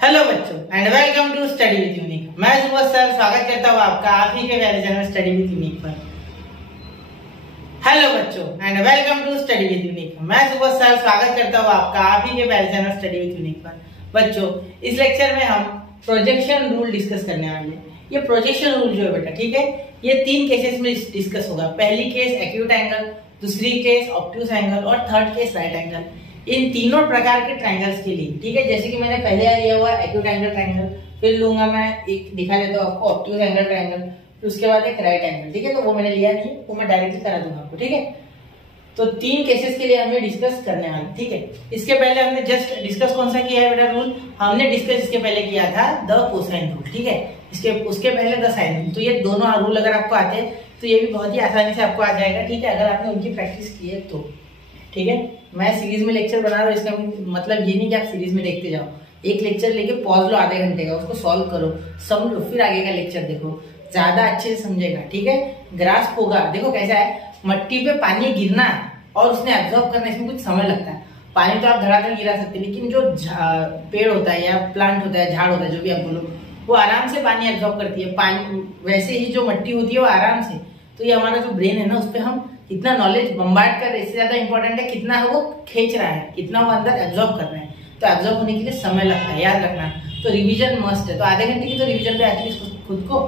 Hello बच्चों and welcome to study with Unique. मैं Subah sir स्वागत करता हूँ आपका आप ही के प्यारे चैनल स्टडी विद यूनिक पर। हेलो बच्चों and welcome to study with Unique. मैं सुबह सर स्वागत करता हूँ आपका आप ही के प्यारे चैनल स्टडी विद यूनिक पर। बच्चों इस लेक्चर में हम प्रोजेक्शन रूल डिस्कस करने वाले हैं। ये प्रोजेक्शन रूल जो है बेटा, ठीक है, ये तीन केसेस में डिस्कस होगा। पहली केस एक्यूट एंगल, दूसरी केस ऑब्ट्यूज एंगल और थर्ड केस राइट एंगल। इन तीनों प्रकार के ट्रायंगल्स के लिए, ठीक है, जैसे कि मैंने पहले लिया हुआ एक्यूट एंगल ट्रायंगल, फिर लूंगा मैं एक दिखा देता हूँ आपको ऑब्ट्यूज एंगल ट्रायंगल, फिर उसके बाद एक राइट एंगल, ठीक है। तो वो मैंने लिया नहीं, वो मैं डायरेक्टली करा दूंगा आपको, ठीक है। तो तीन केसेस के लिए हमें डिस्कस करने वाले, ठीक है। इसके पहले हमने जस्ट डिस्कस कौन सा किया है बेटा रूल, हमने डिस्कस इसके पहले किया था द कोसाइन रूल, ठीक है। उसके पहले द साइन रूल। तो ये दोनों रूल अगर आपको आते हैं तो ये भी बहुत ही आसानी से आपको आ जाएगा, ठीक है, अगर आपने उनकी प्रैक्टिस की है तो, ठीक है। मैं सीरीज में लेक्चर बना रहा हूँ, इसका मतलब ये नहीं कि आप सीरीज में देखते जाओ। एक लेक्चर लेके पॉज लो आधे घंटे का, उसको सॉल्व करो, समझो, फिर आगे का लेक्चर देखो, ज्यादा अच्छे से समझेगा, ठीक है। ग्रास्प होगा। देखो कैसा है, मट्टी पे पानी गिरना है और उसने एब्जॉर्ब करने में कुछ समय लगता है। पानी तो आप धड़ाधड़ गिरा सकते हैं, लेकिन जो पेड़ होता है या प्लांट होता है, झाड़ होता है, जो भी आप बोलो, वो आराम से पानी एब्जॉर्ब करती है। पानी वैसे ही जो मट्टी होती है वो आराम से। तो ये हमारा जो ब्रेन है ना, उस पर हम कितना नॉलेज बम्बार्ड कर रहे हैं, इससे ज्यादा इंपॉर्टेंट है कितना वो खींच रहा है, कितना वो अंदर एब्जॉर्ब कर रहा है। तो एब्जॉर्ब होने के लिए समय लगता है, याद रखना। तो रिवीजन मस्ट है। तो आधे घंटे की तो रिवीजन पे आती है खुद को,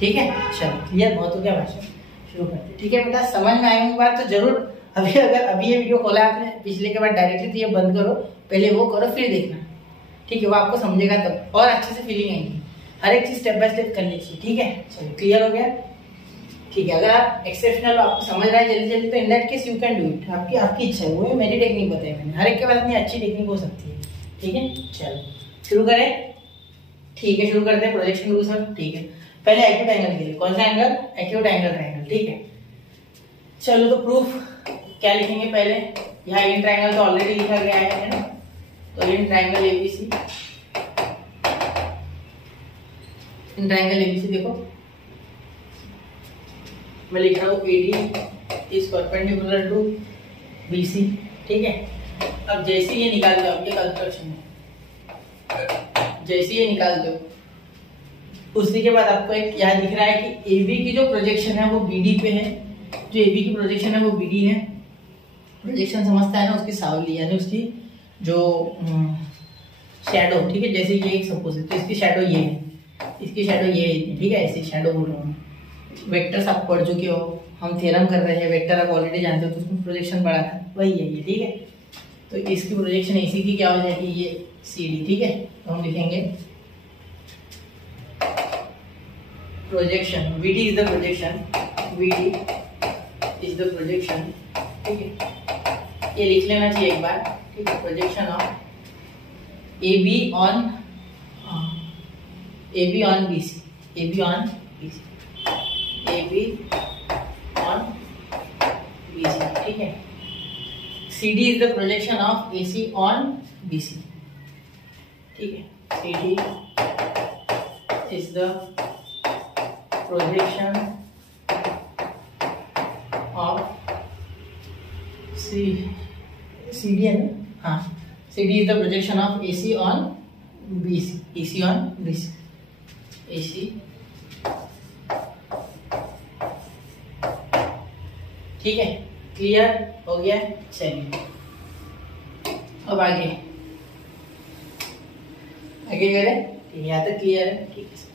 ठीक है। चलो क्लियर, बहुत हो गया भाषण, शुरू करते हैं, ठीक है बेटा। समझ में आएगी बात तो जरूर। अभी ये वीडियो खोला आपने पिछले के बाद डायरेक्टली, तो ये बंद करो, पहले वो करो फिर देखना, ठीक है। वो आपको समझेगा तब और अच्छे से फीलिंग आएगी। हर एक चीज स्टेप बाय स्टेप करनी चाहिए, ठीक है। चलो क्लियर हो गया, ठीक है। अगर आप एक्सेप्शनल आपको समझ रहा है जल्दी जल्दी, तो in that case you can do it. आपकी इच्छा है, वो मेरी टेक्निक बताई मैंने। हर एक के पास अपनी अच्छी टेक्निक हो सकती है, ठीक है। चलो शुरू करें, ठीक है, शुरू करते हैं प्रोजेक्शन रूल सर, ठीक है। पहले एक्यूट एंगल के लिए कौन सा एंगल, एक्यूट एंगल ट्रायंगल, ठीक है। चलो तो प्रूफ क्या लिखेंगे पहले, यहाँ इन ट्रायंगल तो ऑलरेडी लिखा गया है ना। तो in triangle ABC, in triangle ABC देखो मैं लिख रहा हूँ AD is perpendicular to BC, ठीक है। अब जैसे ये निकाल दो आपके कंस्ट्रक्शन में, जैसे ये निकाल दो, उसी के बाद आपको एक यहाँ दिख रहा है कि AB की जो प्रोजेक्शन है वो BD पे है। जो AB की प्रोजेक्शन है वो BD है। प्रोजेक्शन समझता है ना, उसकी सावली यानी उसकी जो शैडो, ठीक है। जैसे ये एक सपोज है तो इसकी शैडो ये है, इसकी शैडो ये है, ठीक है। ऐसे शैडो बोल रहा हूँ। वेक्टर्स आप पढ़ चुके हो, हम थ्योरम कर रहे हैं, वेक्टर आप ऑलरेडी जानते हो, तो उसमें प्रोजेक्शन पढ़ा था, वही है ये, ठीक है। तो इसकी प्रोजेक्शन इसी की क्या हो जाएगी, ये CD, ठीक है। तो हम लिखेंगे projection VD is the projection, VD is the projection, ठीक है। ये लिख लेना चाहिए एक बार, ठीक है। Projection of AB on BC, AB on BC, ठीक है। CD is the projection of AC on BC, ठीक है। CD is the projection of CD है ना, हाँ, CD is the projection of AC on BC, AC on BC, AC, ठीक है। Clear हो गया, चलिए अब आगे करें, यहाँ तक क्लियर है, ठीक है।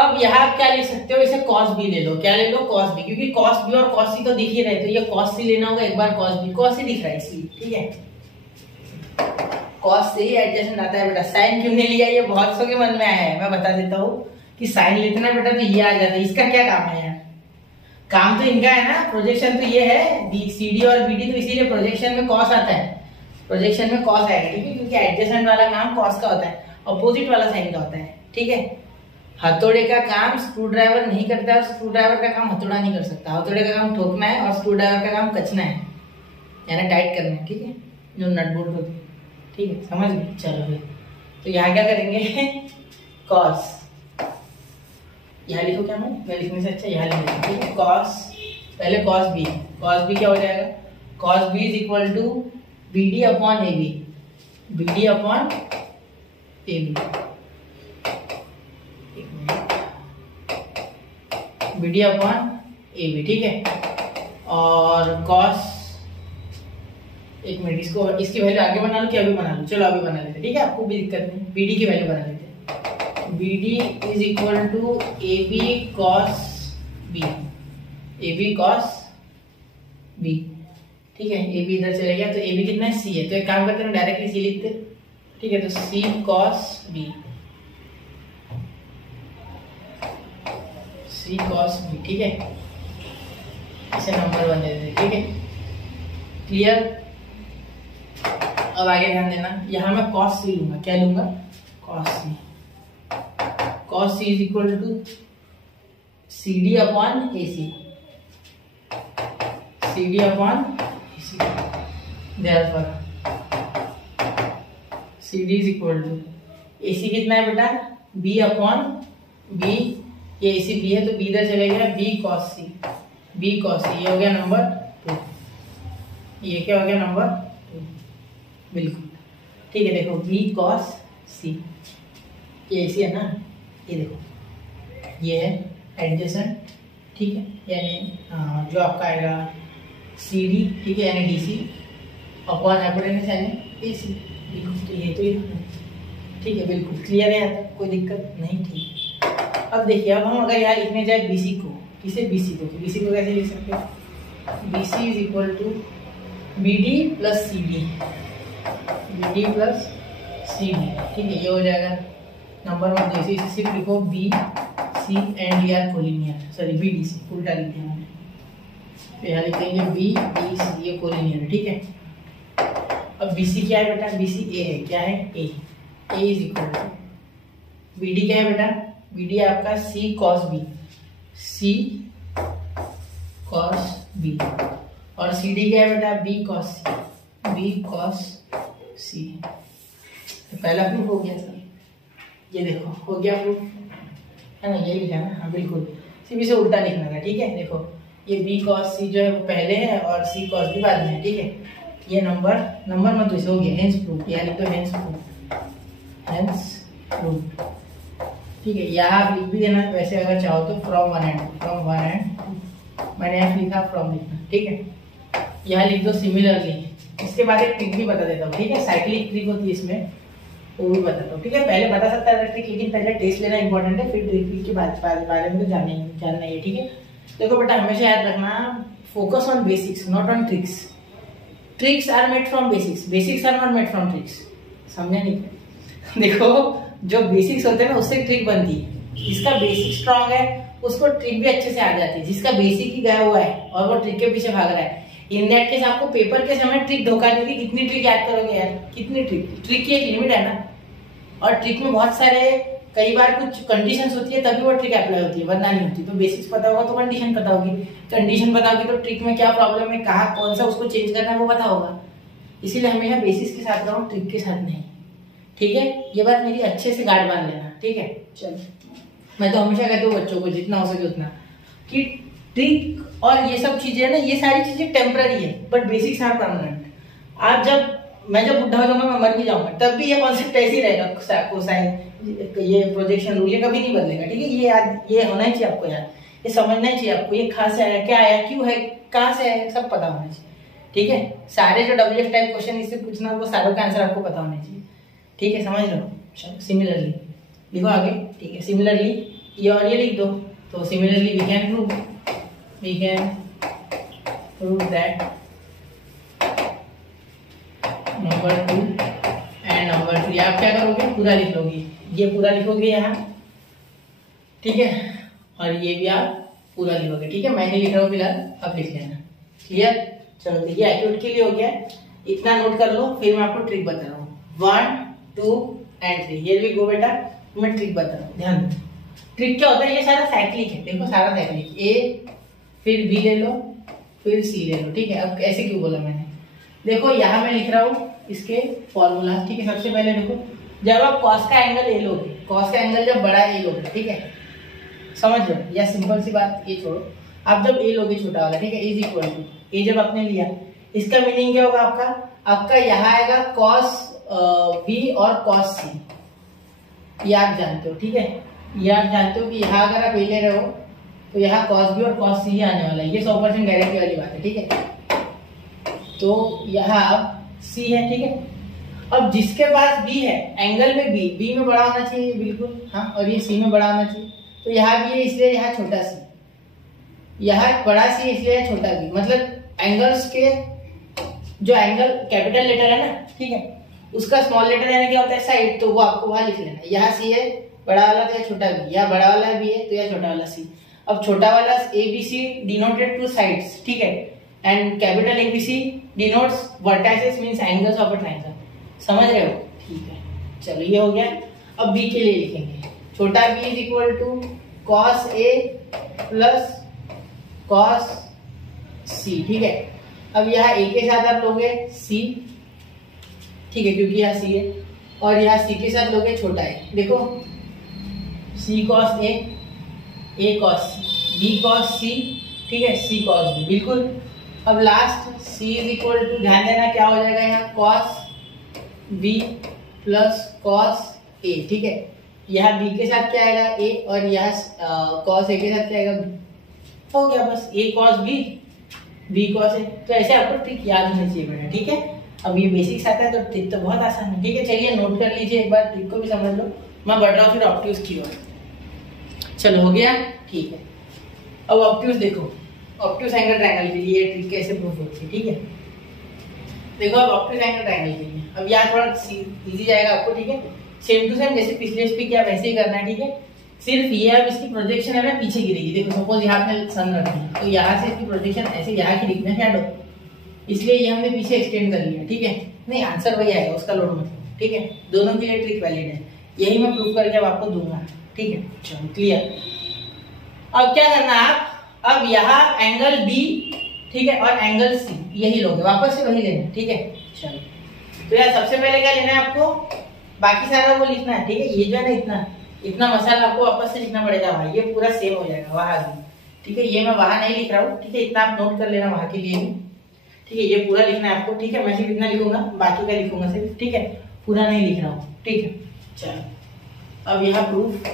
अब यहाँ आप क्या लिख सकते हो, इसे कॉस बी ले लो। क्या ले लो, कॉस बी, क्योंकि कॉस बी और कॉस सी तो दिख ही रहे, तो ये कॉस सी लेना होगा एक बार, कॉस सी दिख रहा है इसलिए, ठीक है। कॉस से ही एडजस्टमेंट आता है बेटा। साइन क्यों नहीं लिया, ये बहुत सौ के मन में आया है। मैं बता देता हूँ कि साइन लेते ना बेटा तो ये आ जाता है। इसका क्या काम है यार, काम तो इनका है ना, प्रोजेक्शन तो ये है CD और BD, तो इसीलिए प्रोजेक्शन में कॉस आता है, प्रोजेक्शन में कॉस आएगा, ठीक है। क्योंकि एडजेसेंट वाला काम कॉस का होता है, अपोजिट वाला साइन का होता है, ठीक है। हथौड़े का काम स्क्रू ड्राइवर नहीं करता और स्क्रू ड्राइवर का काम हथौड़ा नहीं कर सकता। हथौड़े का काम ठोकना है और स्क्रू ड्राइवर का काम कचना है, यानी टाइट करना है, ठीक है, जो नट बोल्ट होती है, ठीक है, समझ गए। चलो फिर तो यहाँ क्या करेंगे, कॉस, यहाँ लिखो, क्या मैं लिखने से अच्छा यहाँ लिख, ठीक है। कॉस, पहले कॉस बी क्या हो जाएगा, cos B is equal to BD upon AB, BD upon A B, B D upon A B, ठीक है। और कॉस, एक मिनट, इसको इसकी वैल्यू आगे बना लो कि अभी बना लो? चलो अभी बना लेते, ठीक है, आपको भी दिक्कत नहीं। बी डी की वैल्यू बना लेते। B D is equal to A B cos B, A B cos B, ठीक है। ए बी इधर चले गया तो ए बी कितना है? सी है, तो एक काम करते हैं डायरेक्टली सी लिखते, ठीक है। तो सी cos B, C cos B, ठीक है। इसे नंबर 1 दे देते, ठीक है, क्लियर। अब आगे ध्यान देना, यहाँ मैं कॉस सी लूंगा। क्या लूंगा? Cos C. Cos C is equal to C D upon A C, C D upon A C. Therefore C D is equal to A C कितना है बेटा? बी अपॉन बी, ये ए सी बी है तो B इधर चले गया, B cos C, B cos सी, ये हो गया नंबर 2। ये क्या हो गया? नंबर 2, बिल्कुल, ठीक है। देखो बी कॉस सी, ये ऐसी है ना, ये देखो ये है एडजेसेंट, ठीक है, यानी जो आपका आएगा सी डी, ठीक है, यानी डी सी अपॉन हाइपोटेनस यानी ए सी, बिल्कुल। तो ये ठीक है, बिल्कुल क्लियर है, यहाँ तक कोई दिक्कत नहीं, ठीक। अब देखिए, अब हम अगर यहाँ लिखने जाए बी सी को, किसे? बी सी को, तो बी सी को कैसे लिख सकते हैं? B C is equal to B D plus C D, B D plus C D, ठीक है, ये हो जाएगा नंबर 1। तो इसे सिर्फ लिखो B C and D are collinear, sorry B D C, उल्टा लिख दिया मैंने। तो यहाँ लिखेंगे बी डी सी, ये कोलिनियर है, ठीक है। अब बी सी क्या है बेटा? बी सी ए है, क्या है? A, A is equal to B D क्या है बेटा? बी डी आपका C cos B, C cos B, और सी डी क्या है बेटा? B cos C, B cos C. तो पहला प्रूफ हो गया सर, ये देखो हो गया प्रूफ, है ना, ये लिखा ना, हाँ बिल्कुल, सिर्फ इसे उल्टा लिखना था, ठीक है। देखो ये बी कॉस सी जो है वो पहले है और सी कॉस बी बाद में है, ठीक है। ये नंबर मत इसे हो गया, हेंस प्रूफ, यानी तो हेंस प्रूफ, हेंस प्रूफ, ठीक है। यहाँ आप लिख भी देना वैसे अगर चाहो तो, फ्रॉम 1 एंड 2, मैंने यहाँ लिखा फ्रॉम लिखना, ठीक है। यहाँ लिख दो सिमिलरली। इसके बाद एक ट्रिक भी बता देता हूँ, ठीक है, साइक्लिक ट्रिक होती है इसमें, वो भी बताता हूँ, ठीक है। पहले बता सकता है ट्रिक, लेकिन पहले टेस्ट लेना इंपॉर्टेंट है, फिर ट्रिक के बारे में तो जानना है, ठीक है। देखो बेटा, हमेशा याद रखना, focus on basics not on tricks. Tricks are made from basics, basics are not made from tricks, समझा नहीं? देखो जो बेसिक्स होते हैं ना उससे ट्रिक बनती है, जिसका बेसिक स्ट्रांग है उसको ट्रिक भी अच्छे से आ जाती है, जिसका बेसिक ही गया हुआ है और वो ट्रिक के पीछे भाग रहा है, इन दैट केस आपको पेपर के समय ट्रिक धोखा देगी। कितनी ट्रिक याद करोगे यार, कितनी ट्रिक की एक लिमिट है ना, और ट्रिक में बहुत सारे, कई बार कुछ कंडीशंस होती है तभी वो ट्रिक अप्लाई होती है, वरना नहीं होती। तो बेसिक्स पता होगा तो कंडीशन पता होगी, कंडीशन पता होगी तो ट्रिक में क्या प्रॉब्लम है, कहाँ कौन सा उसको चेंज करना है वो पता होगा। इसीलिए हमेशा बेसिक्स के साथ रहो, ट्रिक के साथ नहीं, ठीक है। ये बात मेरी अच्छे से गार्ड बांध लेना, ठीक है। चलो, मैं तो हमेशा कहती हूँ बच्चों को जितना हो सके उतना, कि ट्रिक और ये सब चीजें है ना, ये सारी चीजें टेम्पररी है, बट बेसिक्स आर परमानेंट। आप जब मैं जब बुढ़ा हो जाऊंगा, मैं मर भी जाऊंगा, तब भी ये कॉन्सेप्ट ऐसे ही रहेगा, कोसाइन, ये प्रोजेक्शन रूल, ये कभी नहीं बदलेगा, ठीक है। ये याद, ये होना ही चाहिए आपको यार, ये समझना ही चाहिए आपको, ये कहाँ से आया, क्या आया, क्यों है, कहाँ से आया, सब पता होना चाहिए, ठीक है। सारे जो WF टाइप क्वेश्चन इससे पूछना, वो सारों का आंसर आपको पता होना चाहिए, ठीक है, समझ लो। चलो सिमिलरली लिखो आगे, ठीक है। सिमिलरली ये और ये लिख दो, तो similarly we can prove that number 2 and number 3, आप क्या करोगे, पूरा लिख लोगे, ये पूरा लिखोगे यहाँ, ठीक है, और ये भी आप पूरा लिखोगे, ठीक है। मैं नहीं लिख रहा हूँ फिलहाल, अब लिख लेना, क्लियर। चलो देखिए, एक्यूट के लिए हो गया, इतना नोट कर लो, फिर मैं आपको ट्रिक बता रहा हूँ। 1 2 एंड 3, ये भी गो बेटा, मैं ट्रिक बता रहा हूँ, ध्यान दो। ट्रिक क्या होता है, ये सारा साइक्लिक है, देखो सारा साइक्लिक, ए फिर बी ले लो, फिर सी ले लो, ठीक है। अब ऐसे क्यों बोला मैंने, देखो यहाँ मैं लिख रहा हूँ इसके फॉर्मूला, ठीक है। सबसे पहले देखो, जब आप कॉस का एंगल ए लोगे, कॉस का एंगल जब बड़ा ए लोगे, ठीक है, समझ लो, या सिंपल सी बात ये छोड़ो, आप जब ए लोगे छोटा वाला, ठीक है, इज इक्वल टू ए जब आपने लिया, इसका मीनिंग क्या होगा आपका यहाँ आएगा कॉस बी और कॉस सी, ये आप जानते हो, ठीक है। ये आप जानते हो कि यहाँ अगर आप ए ले रहे हो तो यहाँ कॉस बी और कॉस सी ही आने वाला है, ये 100% गारंटी वाली बात है, ठीक है। तो यहाँ अब सी है, ठीक है। अब जिसके पास बी है, एंगल में बी में बड़ा होना चाहिए बिल्कुल, हाँ, और ये सी में बड़ा होना चाहिए। तो यहाँ भी है इसलिए यहाँ छोटा सी, यहाँ बड़ा सी इसलिए छोटा बी, मतलब एंगल्स के जो एंगल कैपिटल लेटर है ना, ठीक है, उसका स्मॉल लेटर यानी क्या होता है साइड, तो वो आपको वहां लिख लेना। यहाँ सी है बड़ा वाला तो यह छोटा बी, यहाँ बड़ा वाला बी है तो यह छोटा वाला सी। अब छोटा वाला A B C denoted to sides, ठीक है, and capital A B C denotes vertices means angles of a triangle. समझ रहे हो, ठीक है। चलो ये हो गया। अब बी के लिए लिखेंगे छोटा B is equal to cos A plus cos C, ठीक है। अब यहाँ ए के साथ आप लोगे सी, ठीक है, क्योंकि यहाँ सी है, और यहाँ सी के साथ लोगे छोटा ए। देखो C cos A cos C, B cos C, ठीक है, सी कॉस बी, बिल्कुल। अब last C is equal to, ध्यान देना क्या हो जाएगा यहाँ, cos B plus cos A, ठीक है। यहाँ बी के साथ क्या आएगा ए, और यहाँ कॉस ए के साथ क्या आएगा बी। हो गया बस, ए कॉस बी कॉस ए। तो ऐसे आपको ट्रिक याद होनी चाहिए बेटा, ठीक है। अब ये बेसिक्स आता है तो ट्रिक तो बहुत आसान है, ठीक है। चलिए नोट कर लीजिए एक बार, ट्रिक को भी समझ लो। मैं बढ़ रहा हूँ फिर ऑब्ट्यूज की ओर। चलो हो गया, ठीक है। अब ऑब्ट्यूज देखो, ऑब्ट्यूज एंगल ट्रायंगल के लिए ट्रिक कैसे प्रूफ होती है, ठीक है। देखो अब ऑब्ट्यूज एंगल ट्रायंगल के लिए अब यहाँ थोड़ा इजी जाएगा आपको, ठीक है। सेम टू सेम जैसे पिछले पे किया वैसे ही करना है, ठीक है। सिर्फ ये अब इसकी प्रोजेक्शन है ना पीछे गिरेगी। देखो सपोज यहाँ पे सन रखी है तो यहाँ से इसकी प्रोजेक्शन ऐसे यहाँ की दिखना शैडो, इसलिए ये हमने पीछे एक्सटेंड कर लिया, ठीक है। नहीं आंसर वही आएगा, उसका लोड मत, ठीक है। दोनों के लिए ट्रिक वैलिड है, यही मैं प्रूव करके अब आपको दूंगा, ठीक है। चलो क्लियर। अब क्या करना आप, अब यहाँ एंगल बी, ठीक है, और एंगल सी यही लोगे, वापस से वही लेना, ठीक है। चलो तो यार सबसे पहले क्या लेना है आपको, बाकी सारा वो लिखना है, ठीक है। ये जो है ना इतना मसाला आपको वापस से लिखना पड़ेगा वहाँ, ये पूरा सेम हो जाएगा वहां भी, ठीक है। ये मैं वहां नहीं लिख रहा हूँ, ठीक है, इतना आप नोट कर लेना वहां के लिए भी, ठीक है। ये पूरा लिखना है आपको, ठीक है। मैं सिर्फ इतना लिखूंगा, बाकी का लिखूंगा सिर्फ, ठीक है, पूरा नहीं लिख रहा हूँ, ठीक है। चलो अब यहाँ प्रूफ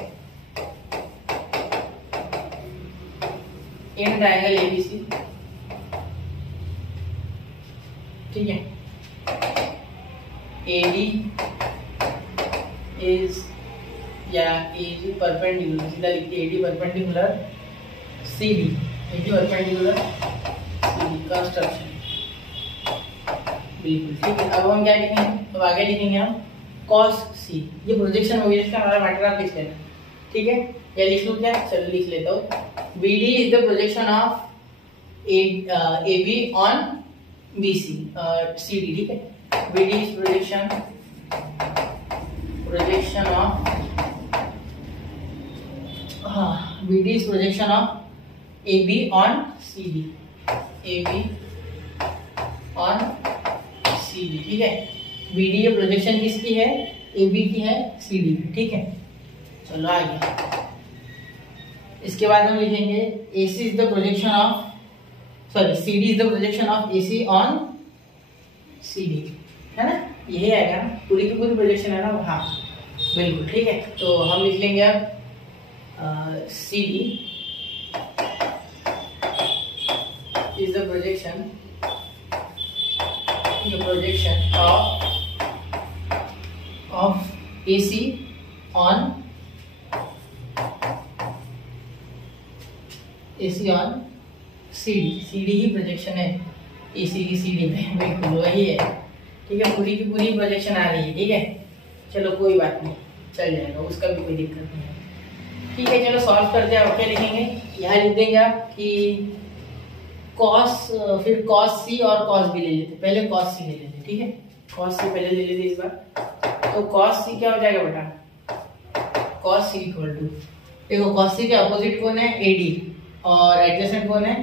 इन ट्रायंगल एबीसी, ठीक है, AD is या AD परपेंडिकुलर, सीधा लिखते AD perpendicular CD, AD perpendicular CD construction, बिल्कुल ठीक है। अब हम क्या लिखेंगे, अब आगे लिखेंगे हम cos C, ये प्रोजेक्शन हो गया, इसका हमारा मैटर आप लिख लेना, ठीक है। या लिख लूँ क्या, चलो लिख लेता हूँ। BD is the projection of AB on BC CD, ठीक है। BD is projection of BD is projection of AB on CD, AB on CD, ठीक है। BD ये प्रोजेक्शन किसकी है, AB की है CD की, ठीक है। चलो आगे, इसके बाद हम लिखेंगे AC is the projection of CD is the projection of AC on CD, है ना, यही आएगा ना, पूरी की पूरी प्रोजेक्शन है ना, हाँ बिल्कुल ठीक है। तो हम लिख लेंगे अब CD is the projection of AC on CD he projection है AC की CD में, बिल्कुल वही है, ठीक है। पूरी की पूरी प्रोजेक्शन आ रही है, ठीक है। चलो कोई बात नहीं, चल जाएगा, उसका भी कोई दिक्कत नहीं है, ठीक है। चलो सॉल्व करते हैं। अब क्या लिखेंगे, यहाँ लिख देंगे आप कि कॉस, फिर cos C और cos B ले लेते, पहले cos C ले लेते, ठीक है। cos C पहले ले लेते इस बार। तो cos C क्या हो जाएगा बेटा, cos C इक्वल टू, देखो cos C के अपोजिट कौन है, AD, और एडजेसेंट कौन है,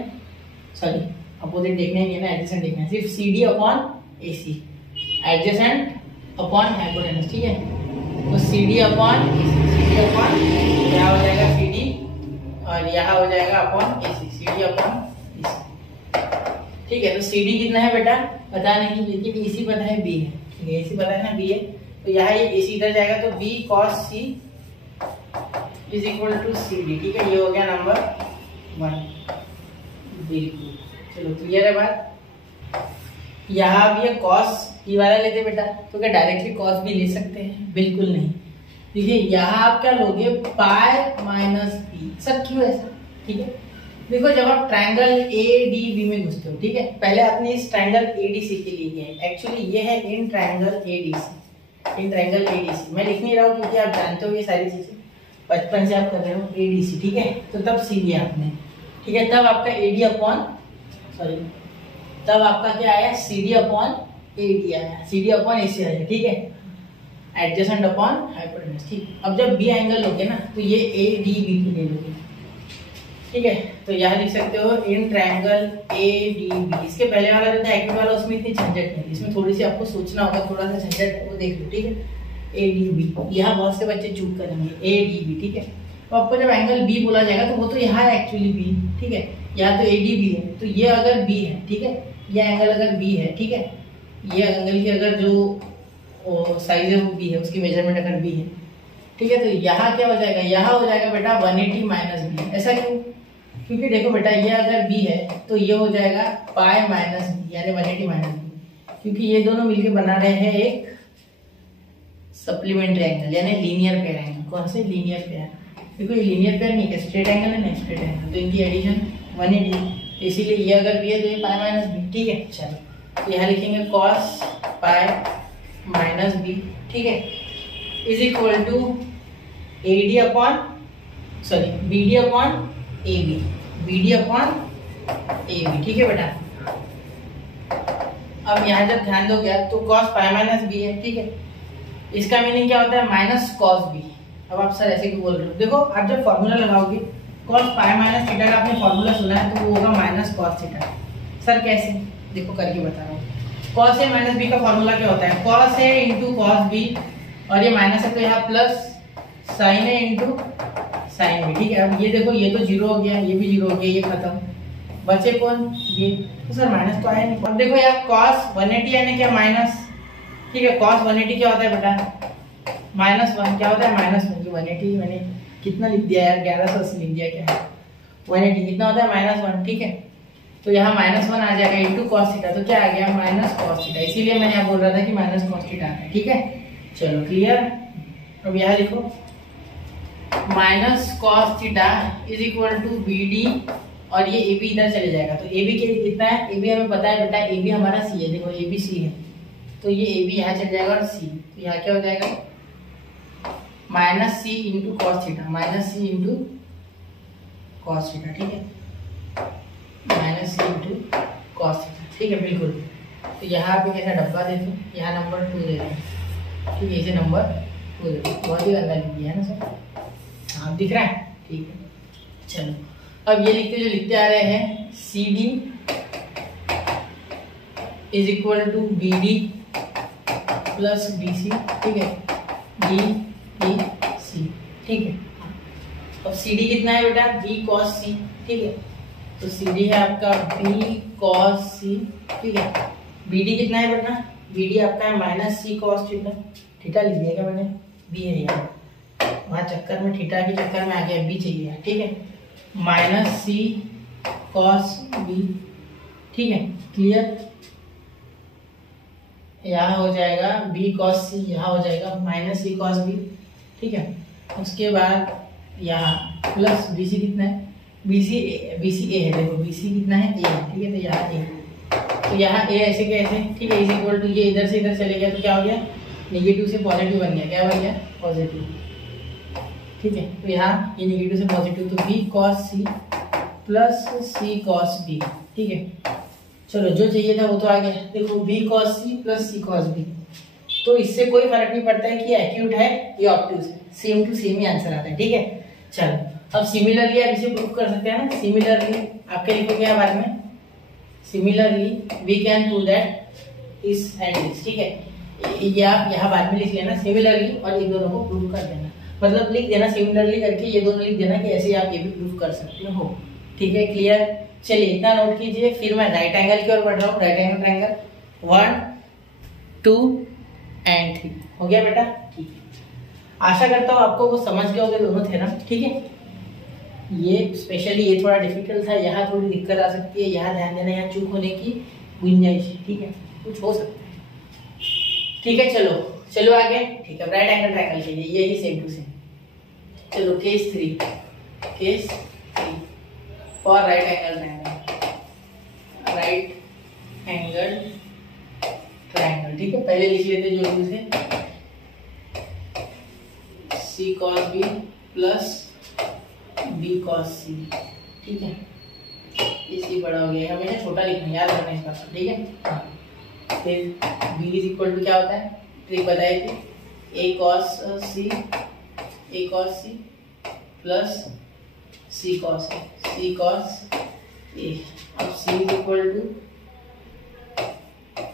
सॉरी अपोजिट देखना ही है ना, एडजेसेंट देखना है, सिर्फ CD upon AC, adjacent upon hypotenuse, ठीक है। तो CD upon AC, CD upon यहाँ हो जाएगा CD, और यहाँ हो जाएगा upon AC, CD upon AC, ठीक है। तो CD कितना है बेटा पता नहीं, लेकिन AC पता है B है, ठीक है। AC पता है ना B है, तो यहाँ ये AC इधर जाएगा तो B cos C is equal to C D. ठीक है, ये हो गया नंबर 1। बिल्कुल, चलो क्लियर है बात। यहाँ अब ये कॉस ई वाला लेते बेटा, तो क्या डायरेक्टली कॉस भी ले सकते हैं? बिल्कुल नहीं। देखिए यहाँ आप क्या लोगे, पाई माइनस बी। सर क्यों ऐसा? ठीक है, देखो जब आप ट्रायंगल ए डी बी में घुसते हो, ठीक है, पहले आपने इस ट्रायंगल ए डी सी के लिए है, एक्चुअली ये है in triangle A D C, in triangle A D C. मैं लिख नहीं रहा हूँ क्योंकि आप जानते हो ये सारी चीजें, बचपन से आप कर रहे हो ए डी सी। ठीक है, तो तब सी लिया आपने, ठीक है, तब आपका ए डी अपॉन सॉरी तब आपका क्या आया, C D upon A D आया, सी डी अपॉन ए सी आया। ठीक है, एडजेसेंट अपॉन हाइपोटेन्यूज। ठीक, अब जब बी एंगल लोगे ना तो ये ए डी बी के लिए लोगे। ठीक है, तो यहाँ लिख सकते हो in triangle A D B. इसके पहले वाला जो था एक्यूट वाला, उसमें इतनी झंझट नहीं, इसमें थोड़ी सी आपको सोचना होगा, थोड़ा सा झंझट है वो देख लो। ठीक है, ए डी बी, यहाँ बहुत से बच्चे चूक करेंगे ए डी बी। ठीक है, तो आपको जब एंगल बी बोला जाएगा तो वो तो यहाँ है एक्चुअली बी। ठीक है, यहाँ तो ए डी बी है, तो ये अगर बी है, ठीक है, ये एंगल अगर बी है, ठीक है, ये एंगल की अगर जो साइज है वो बी है, उसकी मेजरमेंट अगर बी है, ठीक है, तो यहाँ क्या हो जाएगा, यहाँ हो जाएगा बेटा 180 माइनस बी। ऐसा क्यों? क्योंकि देखो बेटा ये अगर बी है तो ये हो जाएगा पाई माइनस बी, यानी 180 माइनस बी, क्योंकि ये दोनों मिलके बना रहे हैं एक सप्लीमेंट्री एंगल, यानी लीनियर पेयर एंगल। कौन से? Linear pair. देखो ये लीनियर पेयर नहीं है, स्ट्रेट एंगल है ना, स्ट्रेट एंगल, तो इनकी एडिशन 180, इसीलिए ये अगर बी है तो ये पाई माइनस बी। ठीक है, चलो तो यहाँ लिखेंगे कॉस पाई माइनस बी, ठीक है, is equal to A D upon sorry B D upon A B, B D upon A B. ठीक है बेटा, अब यहाँ जब ध्यान दोगे तो कॉस पाई माइनस बी है। ठीक है, इसका मीनिंग क्या होता है, माइनस कॉस बी। अब आप सर ऐसे क्यों बोल रहे हो? देखो आप जब फॉर्मूला लगाओगे कॉस पाई माइनस थीटा का आपने फॉर्मूला सुना है, तो वो होगा माइनस कॉस थीटा। सर कैसे? देखो करके बता रहा हूँ। कॉस ए माइनस बी का फॉर्मूला क्या होता है, cos A into cos B, और ये माइनस है तो यहाँ प्लस साइन ए इंटू साइन बी। ठीक है, अब ये देखो ये तो जीरो हो गया, ये भी जीरो हो गया, ये खत्म, बचे कौन? ये। तो सर माइनस तो आया नहीं। अब देखो यार कॉस 180 यानी क्या, माइनस। ठीक है, कॉस 180 क्या होता है बेटा, -1 क्या होता है, -1। 180 मैंने कितना लिख दिया यार, 1180 लिख दिया क्या है, 180 कितना होता है, -1। ठीक है, तो यहाँ -1 आ जाएगा इंटू कॉस थीटा, तो क्या आ गया, माइनस कॉस थीटा। इसीलिए मैंने यहाँ बोल रहा था कि माइनस कॉस थीटा है। ठीक है, चलो क्लियर। अब यहाँ लिखो minus cos theta is equal to B D, और ये ए बी इधर चले जाएगा, तो ए बी के कितना है, ए बी हमें पता है बेटा, ए बी हमारा सी है। देखो ए बी सी है, तो ये ए बी यहाँ चल जाएगा और सी, तो यहाँ क्या हो जाएगा, माइनस सी इंटू कॉस थीटा, माइनस सी इंटू कॉस थीटा। ठीक है, माइनस सी इंटू कॉस थीटा। ठीक है, बिल्कुल। तो यहाँ पे कैसा डब्बा दे दो, यहाँ नंबर 2 दे दें। ठीक है, इसे नंबर 2 दे दो, बहुत ही गंदा लिख दिया है ना सर, हाँ दिख रहा है। ठीक है, चलो अब ये लिखते आ रहे हैं C D is equal to B D plus B C. ठीक है, डी बी सी। ठीक है, अब सी डी कितना है बेटा, बी कॉस सी। ठीक है, तो सी डी है आपका बी कॉस सी। ठीक है, बी डी कितना है बेटा, बी डी आपका है माइनस सी कॉस थीटा। थीटा लिख दिया क्या मैंने, बी है यहाँ, वहाँ चक्कर में थीटा के चक्कर में आ गया, बी चाहिए। ठीक है, माइनस सी कॉस बी। ठीक है, क्लियर। यहाँ हो जाएगा बी कॉस सी, यहाँ हो जाएगा माइनस सी कॉस बी। ठीक है, उसके बाद यहाँ प्लस बी सी कितना है, बी सी ए है। देखो बी सी कितना है, ए है। ठीक है, तो यहाँ ए, तो यहाँ ए ऐसे कैसे, ठीक है, इज इक्वल टू ये इधर से इधर चले गया, तो क्या हो गया, नेगेटिव से पॉजिटिव बन गया, क्या बन गया, पॉजिटिव। ठीक है, तो यहाँ ये नेगेटिव से पॉजिटिव, तो B cos C plus C cos B. ठीक है, चलो जो चाहिए था वो तो आ गया। देखो B cos C plus C cos B, तो इससे कोई फर्क नहीं पड़ता है कि एक्यूट है या ऑब्ट्यूज है, सेम टू सेम ही आंसर आता है। ठीक है, चलो अब सिमिलरली आप इसे प्रूव कर सकते हैं ना। सिमिलरली आपके लिखोगे क्या बाद में, similarly we can prove that इस एंड दिस। ठीक है, ये आप यहाँ बाद में लिख लेना सिमिलरली, और इन दोनों को प्रूव कर देना, मतलब लिख देना सिमिलरली करके ये दोनों लिख देना कि ऐसे आप ये भी प्रूव कर सकते हो। ठीक है, क्लियर। चलिए इतना नोट कीजिए, फिर मैं राइट एंगल की ओर बढ़ रहा हूँ। राइट एंगल ट्रायंगल 1 2 एंड 3 हो गया बेटा। ठीक है, आशा करता हूँ आपको वो समझ गए होंगे दोनों थ्योरम, ठीक है। ये स्पेशली ये थोड़ा डिफिकल्ट था, यहाँ थोड़ी दिक्कत आ सकती है, यहाँ ध्यान देना, यहाँ चूक होने की गुंजाइश है, ठीक है, कुछ हो सकता है, ठीक है। चलो आगे, ठीक है। राइट एंगल ट्रायंगल के लिए यही सेम टू सेम। चलो case 3 for right angle triangle, ठीक है। पहले लिख लेते जो रूल्स है, C cos B plus B cos C, ठीक है। ये सी बड़ा हो गया, हमेशा छोटा लिखना है, याद रखना इसका, ठीक है। फिर b इज इक्वल टू क्या होता है, ट्रिक बताई थी, a cos c plus c cos a। अब c is equal to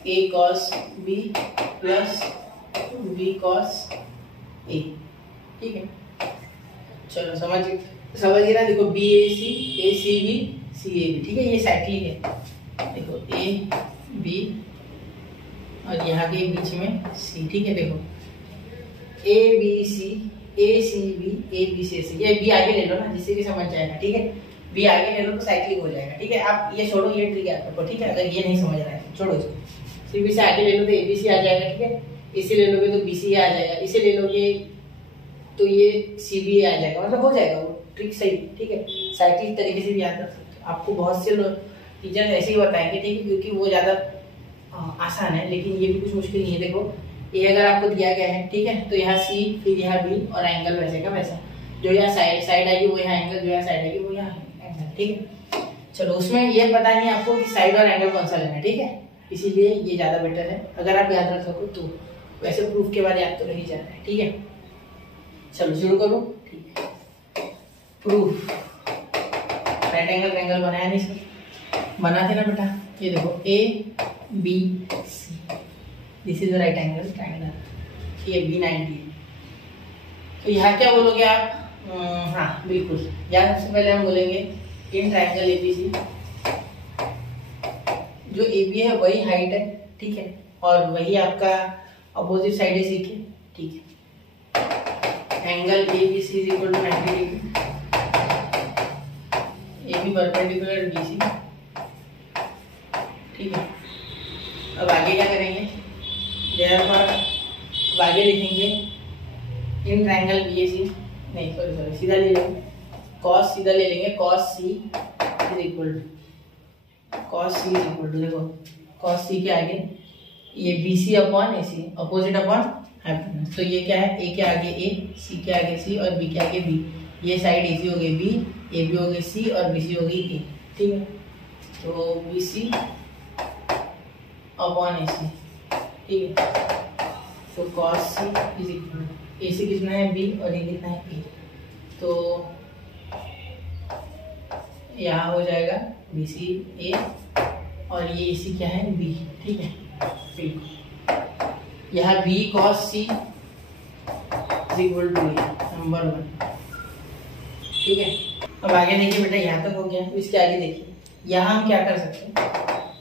a cos b plus b cos a, ठीक है। चलो समझ गए ना, देखो B A C B C A B, ठीक है। ये साइक्लिक है, देखो ए बी और यहाँ के बीच में सी, ठीक है। देखो A B C B A B C, ये बी आगे ले लो ना, जिससे कि समझ जाएगा, ठीक है। बी आगे ले लो तो साइक्लिक हो जाएगा, ठीक है। आप ये छोड़ो, ये ट्रिक याद रखो, ठीक है। अगर ये नहीं समझ रहा है छोड़ो इसको, सी बी से आगे ले लो तो ए बी सी आ जाएगा, ठीक है। इसे ले लोगे तो बी सी आ जाएगा, इसे ले लोगे तो ये सी बी आ जाएगा, मतलब हो जाएगा वो ट्रिक सही, ठीक है। साइक्लिक तरीके से भी याद रख सकते हो। आपको बहुत से टीचर ऐसे ही बताएंगे, ठीक है, क्योंकि वो ज्यादा आसान है, लेकिन ये भी कुछ मुश्किल नहीं है। देखो ये अगर आपको दिया गया है, ठीक है, तो यहाँ सी, फिर यहाँ बी और एंगल वैसे का वैसा, जो यहाँ साइड आएगी वो यहाँ एंगल, जो यहाँ साइड आएगी वो यहाँ एंगल, ठीक है। चलो उसमें ये पता नहीं आपको कि साइड और एंगल कौन सा लेना है, ठीक है, इसीलिए ये ज्यादा बेटर है। अगर आप याद रख सको तो, वैसे प्रूफ के बाद याद तो नहीं जा रहा है, ठीक है। चलो शुरू करूँ, ठीक है। प्रूफ, राइट एंगल ट्रायंगल बनाया नहीं सर, बना थे ना बेटा। ये देखो A B C, this is right angle triangle, ये बी 90, तो यहाँ क्या बोलोगे आप, हाँ बिल्कुल, यहाँ सबसे पहले हम बोलेंगे इन ट्रायंगल एबीसी, जो AB है वही हाइट है, ठीक है, और वही आपका अपोजिट साइड है सी के, ठीक है। Angle ABC is equal to 90 degree, AB perpendicular BC, ठीक है। अब आगे क्या करेंगे, अब आगे लिखेंगे इन ट्रायंगल BAC, नहीं सॉरी सीधा ले लेंगे, cos सीधा ले लेंगे, cos C is equal to देखो cos C के आगे ये BC upon AC, opposite upon hypotenuse, तो ये क्या है, A के आगे A, C के आगे C और B के आगे B, ये साइड AC हो गई B, AB हो गई C और BC हो गई A, ठीक है। तो BC अपॉन AC, ठीक है। तो cos C is equal, AC कितना है B और ये कितना है A, तो यहाँ हो जाएगा BC A और ये AC क्या है B, ठीक है। बिल्कुल, यहाँ B cos C is equal to number 1, ठीक है। अब आगे देखिए बेटा, यहाँ तक हो गया, इसके आगे देखिए, यहाँ हम क्या कर सकते हैं,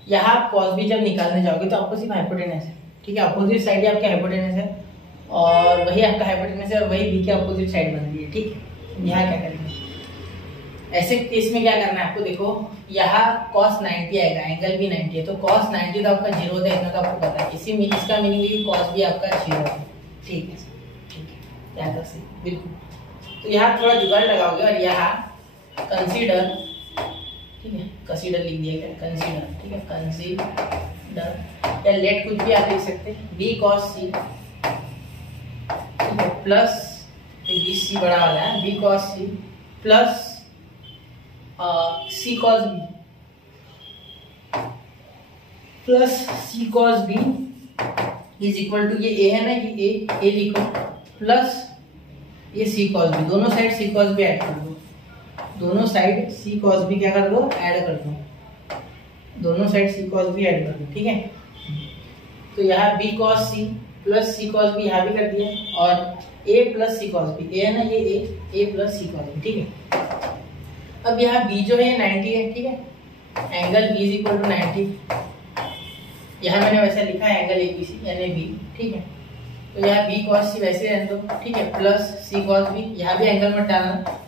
यहाँ आप cos B जब निकालने जाओगे तो आपको सिर्फ हाइपोटेनस है, ठीक है, अपोजिट साइड आपके हाइपोटेनस है और वही आपका हाइपोटेनस है और वही B के अपोजिट साइड बन रही है, ठीक है। यहाँ क्या करेंगे, ऐसे केस में क्या करना है आपको, देखो यहाँ cos 90 आएगा, एंगल भी 90 है, तो cos 90 तो आपका 0 होता है, इतना तो आपको पता है, इसका मीनिंग है कि cos भी आपका 0 है, ठीक है, याद रख सकते बिल्कुल। तो यहाँ थोड़ा जुगाड़ लगाओगे और यहाँ कंसीडर, ठीक है, कंसीडर लिख दिया गया, कंसीडर, ठीक है, कंसीडर या लेट कुछ भी आप लिख सकते हैं, B cos C, ठीक है, प्लस BC बड़ा वाला है, B cos C plus C cos B plus C cos B is equal to, ये A है ना, ये A लिखो, प्लस ये C cos B, दोनों side C cos B add कर दो, दोनों साइड C cos B क्या कर दो, ऐड कर दो, दोनों side C cos B add कर दो, ठीक है। तो यहाँ B cos C plus C cos B यहाँ भी कर दिया और A plus C cos B, A है ना, ये A plus C cos B, ठीक है। अब यहाँ B जो है 90 है, ठीक है, angle B is equal to 90, यहाँ मैंने वैसा लिखा है एंगल ABC यानी B, ठीक है। तो यहाँ बी कॉस सी वैसे रहने दो, ठीक है, प्लस सी कॉस बी, यहाँ भी एंगल मत डालना,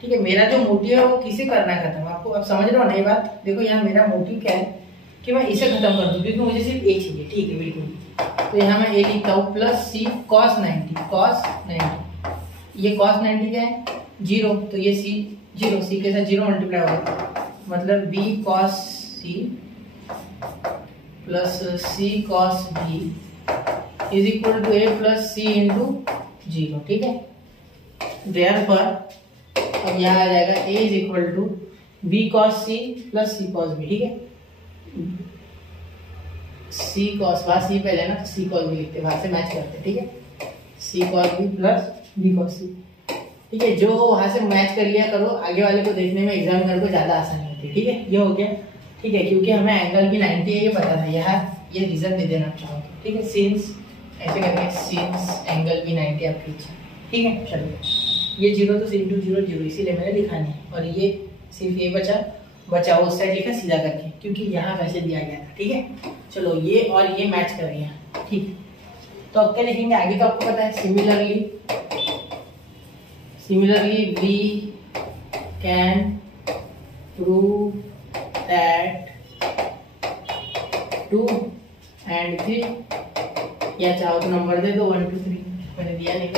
ठीक है। मेरा जो मोटिव है वो किसे करना है खत्म, आपको अब समझ रहे हो नई बात। देखो यहाँ मेरा मोटिव क्या है कि मैं इसे खत्म कर दूं, क्योंकि मुझे सिर्फ ए चाहिए, ठीक है बिल्कुल। तो यहाँ मैं ए लिखता हूँ प्लस सी कॉस 90, ये कॉस 90 क्या है 0, तो ये सी 0, सी के साथ 0 मल्टीप्लाई होगा, मतलब B cos C plus C cos B is equal to A plus C into 0, ठीक है। देयरफॉर अब यहाँ आ जाएगा A is equal to B cos C plus C cos B, ठीक है। सी कॉस, वहाँ सी पहले ना, सी कॉस बी लिखते, वहां से मैच करते, ठीक है। C cos B plus B cos C, ठीक है। जो वहां से मैच कर लिया करो, आगे वाले को देखने में एग्जामिनर को ज्यादा आसानी होती है, ठीक है। ये हो गया, ठीक है, क्योंकि हमें एंगल की 90 है ये पता था, यहाँ ये रीजन दे देना चाहोगे, ठीक है। सिंस ऐसे करके सिंस एंगल की 90 आपकी इच्छा, ठीक है। चलो ये 0 तो इंटू 0 0, इसीलिए मैंने लिखा नहीं, और ये सिर्फ ये बचा उस साइड लिखा सीधा करके, क्योंकि यहाँ वैसे दिया गया था, ठीक है। चलो ये और ये मैच कर रही है, ठीक। तो अब क्या लिखेंगे आगे, तो आपको पता है similarly we can prove that 2 and 3, या चाहो तो नंबर दे दो 1 2 3, मैंने दिया नहीं,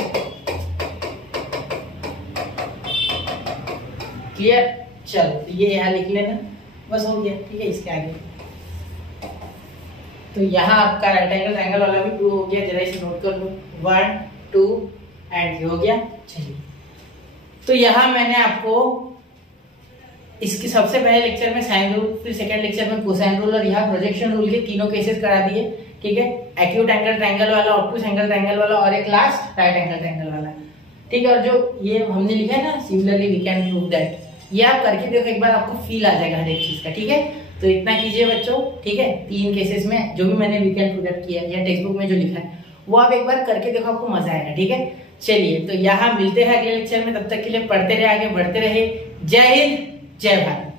क्लियर। चलो ये यहाँ लिख लेना, बस हो गया, ठीक है। इसके आगे तो यहाँ आपका राइट एंगल ट्रायंगल वाला भी प्रूव हो गया, जरा इसे नोट कर लो, 1 2 एंड 3 हो गया। चलिए, तो यहाँ मैंने आपको इसके सबसे पहले लेक्चर में साइन रूल, फिर सेकंड लेक्चर में कोसाइन रूल और यहाँ प्रोजेक्शन रूल के तीनों केसेस करा दिए, ठीक है। एक्यूट एंगल ट्रायंगल वाला, ऑब्टूस एंगल ट्रायंगल वाला, और एक लास्ट राइट एंगल ट्रायंगल वाला, ठीक है। और जो ये हमने लिखा है ना similarly we can prove that, ये आप करके देखो एक बार, आपको फील आ जाएगा हर एक चीज का, ठीक है। तो इतना कीजिए बच्चों, ठीक है। 3 केसेस में जो भी मैंने वी कैन प्रूव दैट किया या टेक्स्ट बुक में जो लिखा है वो आप एक बार करके देखो, आपको मजा आएगा, ठीक है। चलिए, तो यहाँ मिलते हैं अगले लेक्चर में, तब तक के लिए पढ़ते रहे, आगे बढ़ते रहे। जय हिंद, जय भारत।